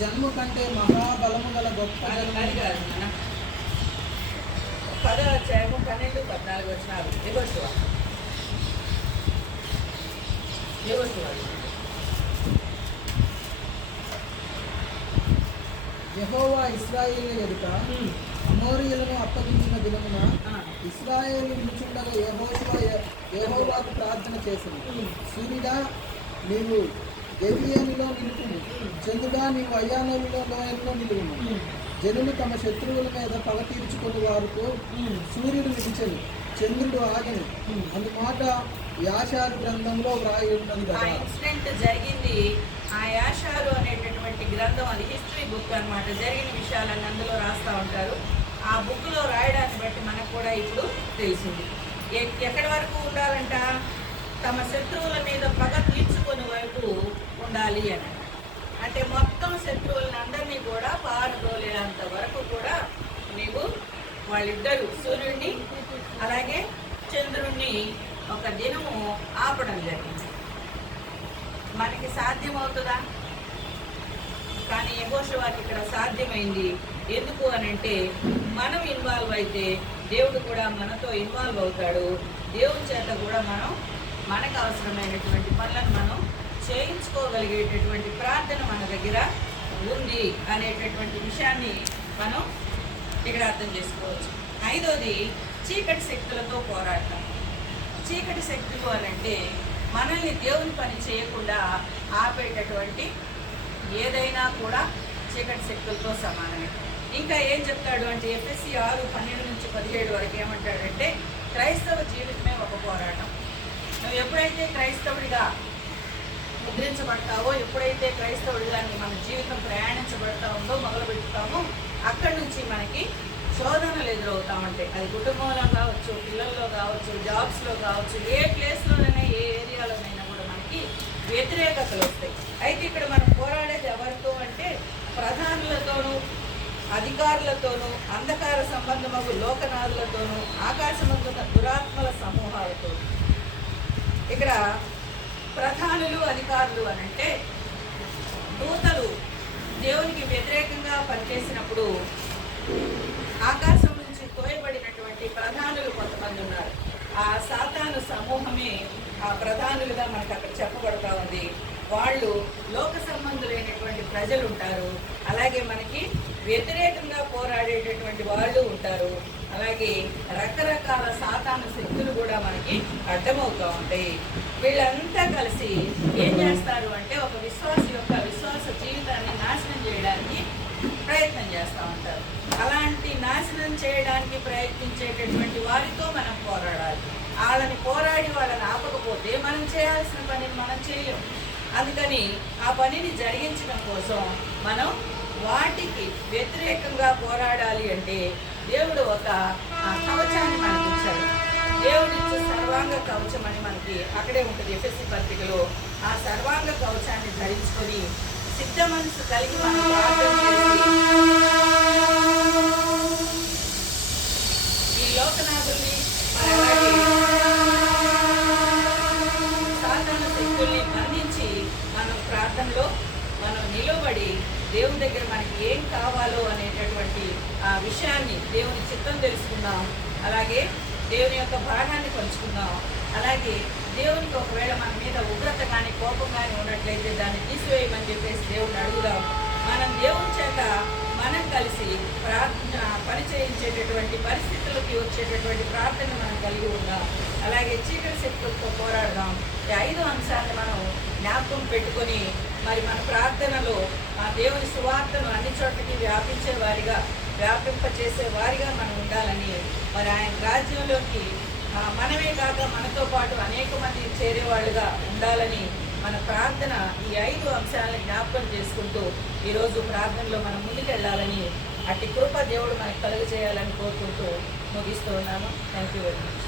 జన్మ కంటే మహాబలము గల గొప్ప అది కాదు మన 10వ అధ్యాయము 12, 14 వచనాలు. యెహోవా ఇశ్రాయేలు ఎదుట అమోరీయులను అప్పగించిన దినమున ఇశ్రాయేలు నిలుచుండగా యెహోవాకు ప్రార్థన చేసింది. సూర్యుడా నీవు గెబియోనులో నిలుపుము, చంద్రుడా నీవు అయ్యానోలులో లోయల్లో నిలువుము. జనులు తమ శత్రువుల మీద పగ తీర్చుకుని వారికి సూర్యుడు నిలిచెను, చంద్రుడు ఆగను. అందుమాట యాషారు గ్రంథంలో వ్రాయి ఉన్నది కదా. ఇన్సిడెంట్ జరిగింది. ఆ యాషారు అనేటటువంటి గ్రంథం, అది హిస్టరీ బుక్ అన్నమాట. జరిగిన విషయాలన్నీ అందులో రాస్తూ ఉంటారు. ఆ బుక్లో రాయడాన్ని బట్టి మనకు కూడా ఇప్పుడు తెలిసింది. ఎక్కడి వరకు ఉండాలంట? తమ శత్రువుల మీద పగ తీర్చుకొని వరకు ఉండాలి అని. అంటే మొత్తం శత్రువులను అందరినీ కూడా పారదోలేంత వరకు కూడా నీవు వాళ్ళిద్దరూ సూర్యుడిని అలాగే చంద్రుడిని ఒక దినము ఆపడం జరిగింది. మనకి సాధ్యమవుతుందా? కానీ యెహోషువకి ఇక్కడ సాధ్యమైంది. ఎందుకు అనంటే మనం ఇన్వాల్వ్ అయితే దేవుడు కూడా మనతో ఇన్వాల్వ్ అవుతాడు. దేవుని చేత కూడా మనకు అవసరమైనటువంటి పనులను మనం చేయించుకోగలిగేటటువంటి ప్రార్థన మన దగ్గర ఉంది అనేటటువంటి విషయాన్ని మనం ఇక్కడ అర్థం చేసుకోవచ్చు. 5వది చీకటి శక్తులతో పోరాడటం. చీకటి శక్తులు అనంటే మనల్ని దేవుని పని చేయకుండా ఆపేటటువంటి ఏదైనా కూడా చీకటి శక్తులతో సమానమే. ఇంకా ఏం చెప్తాడు అంటే ఎఫెసీ 6:12-17 వరకు ఏమంటాడంటే క్రైస్తవ జీవితమే ఒక పోరాటం. నువ్వు ఎప్పుడైతే క్రైస్తవుడిగా ముద్రించబడతావో, ఎప్పుడైతే క్రైస్తవుడిగా మన జీవితం ప్రయాణించబడతా ఉందో మొదలు పెడతామో, అక్కడి నుంచి మనకి శోధనలు ఎదురవుతా ఉంటాయి. అది కుటుంబంలో కావచ్చు, పిల్లల్లో కావచ్చు, జాబ్స్లో కావచ్చు, ఏ ప్లేస్లోనైనా ఏ ఏరియాలోనైనా కూడా మనకి వ్యతిరేకతలు వస్తాయి. అయితే ఇక్కడ మనం పోరాడేది ఎవరితో అంటే ప్రధానులతోనూ, అధికారులతోనూ, అంధకార సంబంధమగు లోకనాథులతోనూ, ఆకాశమందున్న దురాత్మల సమూహాలతో. ఇక్కడ ప్రధానులు, అధికారులు అనంటే దూతలు దేవునికి వ్యతిరేకంగా పనిచేసినప్పుడు ఆకాశం నుంచి తోయబడినటువంటి ప్రధానులు కొంతమంది ఉన్నారు. ఆ సాతాను సమూహమే ఆ ప్రధానులుగా మనకు అక్కడ చెప్పబడతా ఉంది. వాళ్ళు లోక సంబంధులైనటువంటి ప్రజలు ఉంటారు, అలాగే మనకి వ్యతిరేకంగా పోరాడేటటువంటి వాళ్ళు ఉంటారు, అలాగే రకరకాల సాతాను శక్తులు కూడా మనకి అడ్డమవుతూ ఉంటాయి. వీళ్ళంతా కలిసి ఏం చేస్తారు అంటే ఒక విశ్వాసి యొక్క విశ్వాస జీవితాన్ని నాశనం చేయడానికి ప్రయత్నం చేస్తూ ఉంటారు. అలాంటి నాశనం చేయడానికి ప్రయత్నించేటటువంటి వారితో మనం పోరాడాలి. వాళ్ళని పోరాడి వాళ్ళని ఆపకపోతే మనం చేయాల్సిన పనిని మనం చేయలేము. అందుకని ఆ పనిని జరిగించడం కోసం మనం వాటికి వ్యతిరేకంగా పోరాడాలి అంటే దేవుడు ఒక కవచాన్ని మనకి ఇచ్చాడు. దేవుడిచ్చే సర్వాంగ కవచం అని మనకి అక్కడే ఉంటుంది ఎఫెసీ పత్రికలో. ఆ సర్వాంగ కవచాన్ని ధరించుకొని సిద్ధ మనసు కలిగి మనం ప్రార్థన చేసి ఈ లోకనాథుల్ని సాధారణ శక్తుల్ని బంధించి మనం ప్రార్థనలో మనం నిలబడి దేవుని దగ్గర మనకి ఏం కావాలో అనేటటువంటి ఆ విషయాన్ని దేవుని చిత్తం తెలుసుకుందాం. అలాగే దేవుని యొక్క భాగాన్ని పంచుకుందాం. అలాగే దేవునికి ఒకవేళ మన మీద ఉగ్రత కానీ కోపం కానీ ఉన్నట్లయితే దాన్ని తీసివేయమని చెప్పేసి దేవుడిని అడుగుదాం. మనం దేవుని చేత మనం కలిసి ప్రార్థన పని చేయించేటటువంటి పరిస్థితులకి వచ్చేటటువంటి ప్రార్థన మనం కలిగి ఉందాం. అలాగే చీకటి శక్తులతో పోరాడదాం. ఈ 5 అంశాలను మనం జ్ఞాపకం పెట్టుకొని మరి మన ప్రార్థనలో ఆ దేవుని సువార్తను అన్ని చోట్లకి వ్యాపింపచేసే వారిగా మనం ఉండాలని, మరి ఆయన రాజ్యంలోకి మనమే కాక మనతో పాటు అనేక మంది చేరేవాళ్ళుగా ఉండాలని మన ప్రార్థన ఈ 5 అంశాలను జ్ఞాపకం చేసుకుంటూ ఈరోజు ప్రార్థనలో మనం ముందుకెళ్ళాలని, అట్టి కృప దేవుడు మనకు కలుగజేయాలని కోరుకుంటూ ముగిస్తూ ఉన్నాను. Thank you very much.